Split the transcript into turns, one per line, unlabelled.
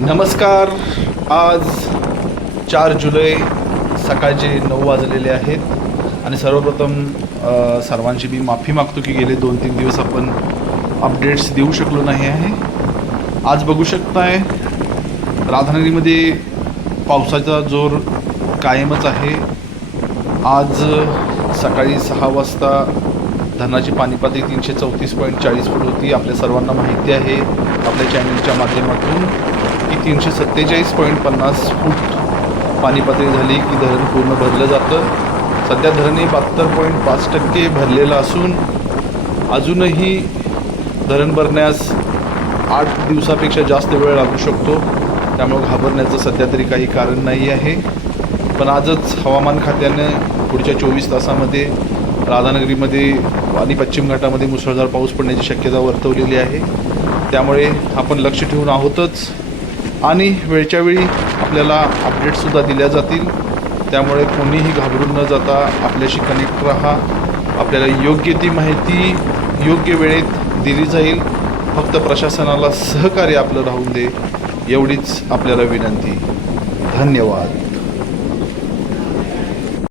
नमस्कार. आज चार जुलै सकाळचे नऊ वाजलेले आहेत आणि सर्वप्रथम सर्वांची मी माफी मागतो की गेले दोन तीन दिवस आपण अपडेट्स देऊ शकलो नाही आहे. आज बघू शकताय राधानगरीमध्ये पावसाचा जोर कायमच आहे. आज सकाळी सहा वाजता धरणाची पाणी पातळी तीनशे चौतीस पॉईंट चाळीस फूट होती. आपल्या सर्वांना माहिती आहे आपल्या चॅनलच्या माध्यमातून की तीनशे सत्तेचाळीस पॉईंट पन्नास फूट पाणी पातळी झाली की धरण पूर्ण भरलं जातं. सध्या धरण हे बहात्तर पॉईंट पाच टक्के भरलेलं असून अजूनही धरण भरण्यास आठ दिवसापेक्षा जास्त वेळ लागू शकतो. त्यामुळे घाबरण्याचं सध्या तरी काही कारण नाही आहे. पण आजच हवामान खात्यानं पुढच्या चोवीस तासामध्ये राधानगरीमध्ये आणि पश्चिम घाटामध्ये मुसळधार पाऊस पडण्याची शक्यता वर्तवलेली आहे. त्यामुळे आपण लक्ष ठेवून आहोतच. आणि वेळच्या वेळी आपल्याला अपडेटसुद्धा दिल्या जातील. त्यामुळे कोणीही घाबरून न जाता आपल्याशी कनेक्ट राहा. आपल्याला योग्य ती माहिती योग्य वेळेत दिली जाईल. फक्त प्रशासनाला सहकार्य आपलं राहून दे. एवढीच आपल्याला विनंती. धन्यवाद.